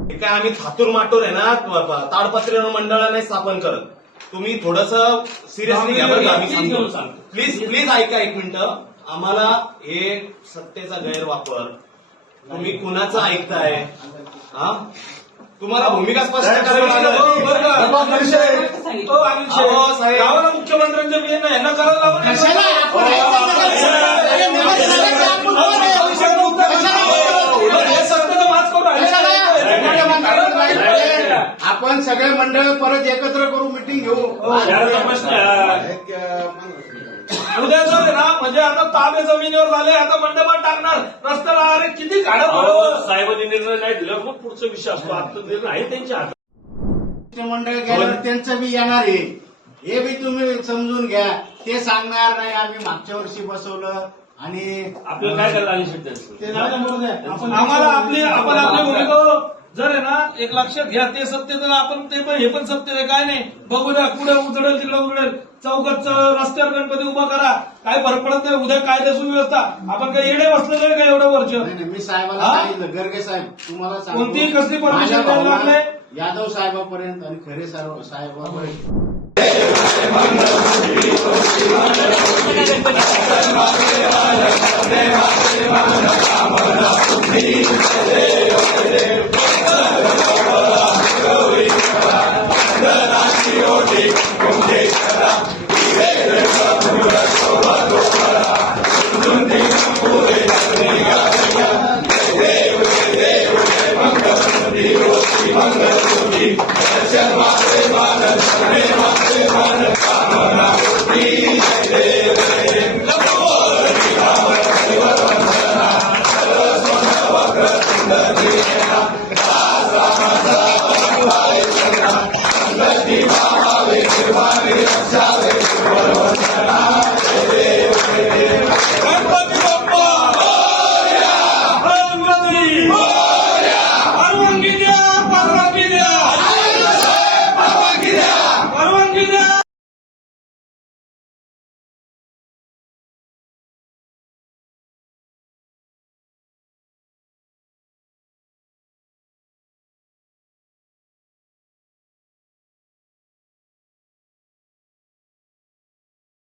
हे काय आम्ही थातूर माटूर आहे ना ताडपत्री मंडळ नाही स्थापन करत. तुम्ही थोडस सिरियसली घ्या बरं का आम्ही सांगतो. प्लीज प्लीज ऐका एक मिनिट. आम्हाला हे सत्तेचा गैरवापर. तुम्ही कुणाचं ऐकताय? हा? तुम्हाला भूमिका स्पष्ट करावी हो, लागेल. बरं का? बाबा, मनुष्य आहे. हो, आम्ही अहो, साहेब. गावाला मुख्यमंत्र्यांच्या बिहेन यांना करायला लावा नाही. कशाला आपण अरे, नगरसेवकाचं आपण कोण आहे? विषय मुक्त कशाला? हे सत्तेचं माच करून राहिले. आपण सगळे मंडळ परत एकत्र करू मिटिंग घेऊ. शहराचा प्रश्न आहे. उद्या जर आहे ना म्हणजे आता ताबे जमिनीवर झाले आता मंडपात टाकणार. रस्त्याला अरे किती गाड्या अहो, बरोबर साहेबांनी निर्णय नाही दिला मग पुढचा विषय असतो. आता निर्णय आहे त्यांच्या हातात. मंडळ गेल्यावर त्यांचं बी येणार आहे. हे बी तुम्ही समजून घ्या. ते सांगणार नाही आम्ही मागच्या वर्षी बसवलं आणि आपल्याला काय करायला आली शेट त्यांचं ते जाऊ द्या, मरू द्या. आपण आम्हाला आपली आपण आपली जर आहे ना एक लक्षात घ्या ते सत्तेचं आपण ते पण हे पण सत्य आहे काय नाही बघू द्या कुठे उचडेल तिकडे उचडेल चौकात रस्त्यावर गणपती उभा करा काय फरक पडत नाही उद्या कायदा सुव्यवस्था आपण काही येडे बसलेलो आहे का एवढं वर्ष नाही नाही मी साहेबाला हा? सांगितलं गर्गे साहेब तुम्हाला सांगतो. कोणती कसली माझ्या द्यायला लागले? यादव साहेबापर्यंत आणि खरे साहेब साहेबापर्यंत Shema, Shema, Shema, Shema, Shema,